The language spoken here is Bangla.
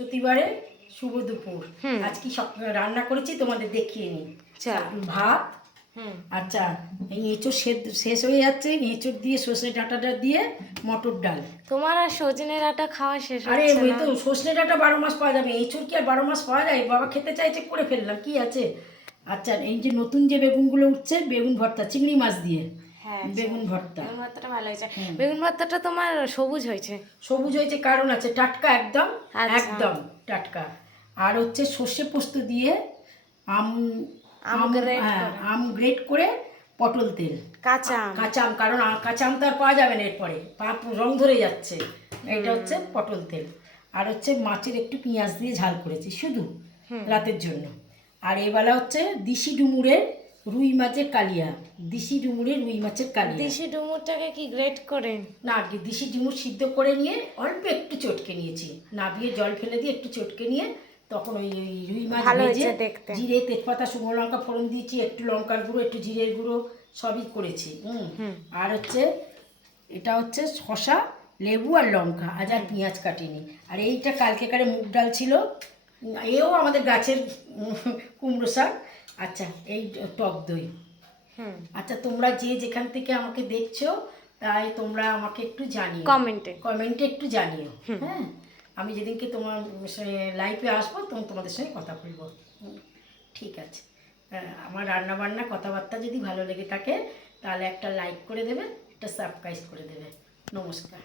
বৃহস্পতিবারে শুভ দুপুর। আজ কি রান্না করেছি তোমাদের দেখিয়ে নিই। ভাত, আচ্ছা এই এঁচোড় শেষ হয়ে যাচ্ছে, এঁচোড় দিয়ে সর্ষে ডাঁটাটা দিয়ে মটর ডাল। তোমার আর সজনে ডাঁটা খাওয়া শেষ আরে হচ্ছে ওই না। তো সর্ষে ডাঁটা 12 মাস পাওয়া যাবে, এঁচোড় কি আর 12 মাস পাওয়া যায়? বাবা খেতে চাইছে করে ফেললাম, কি আছে। আচ্ছা এই যে নতুন যে বেগুনগুলো উঠছে, বেগুন ভর্তা চিংড়ি মাছ দিয়ে। হ্যাঁ বেগুন ভর্তা, বেগুন ভর্তাটা ভালো হয়েছে। বেগুন ভর্তাটা তোমার সবুজ হয়েছে। সবুজ হয়েছে কারণ আছে, টাটকা একদম, আচ্ছা। একদম টাটকা। আর হচ্ছে সর্ষে পোস্ত দিয়ে আম আম গ্রেট করে পটল তেল, কাঁচা কাঁচা আম, কারণ কাঁচা আম তো আর পাওয়া যাবে না এরপরে, রং ধরে যাচ্ছে। এটা হচ্ছে পটল তেল। আর হচ্ছে মাছের একটু পেঁয়াজ দিয়ে ঝাল করেছি শুধু রাতের জন্য। আর এবেলা হচ্ছে দিশি ডুমুরের রুই মাছের কালিয়া, দিশি ডুমুরের রুই মাছের কালিয়া। দেশি ডুমুরটাকে কি গ্রেট করে? না, দিশি ডুমুর সিদ্ধ করে নিয়ে অল্প একটু চটকে নিয়েছি, নাবিয়ে জল ফেলে দিয়ে একটু চটকে নিয়ে তখন ওই রুই মাছ ভেজে জিরে তেজপাতা শুকনো লঙ্কা ফোড়ন দিয়েছি, একটু লঙ্কার গুঁড়ো একটু জিরের গুঁড়ো সবই করেছি। আর হচ্ছে এটা হচ্ছে শসা লেবু আর লঙ্কা, আজ আর পেঁয়াজ কাটিনি। আর এইটা কালকেকারে মুগ ডাল ছিল, এও আমাদের গাছের কুমড়ো শাক। আচ্ছা এই টক দই। আচ্ছা তোমরা যে যেখান থেকে আমাকে দেখছো, তাই তোমরা আমাকে একটু জানিও, কমেন্টে একটু জানিও। হ্যাঁ, আমি যেদিনকে তোমার লাইফে আসবো তখন তোমাদের সঙ্গে কথা বলবো। ঠিক আছে। আমার রান্না বান্না কথাবার্তা যদি ভালো লেগে থাকে তাহলে একটা লাইক করে দেবে, একটা সাবস্ক্রাইব করে দেবে। নমস্কার।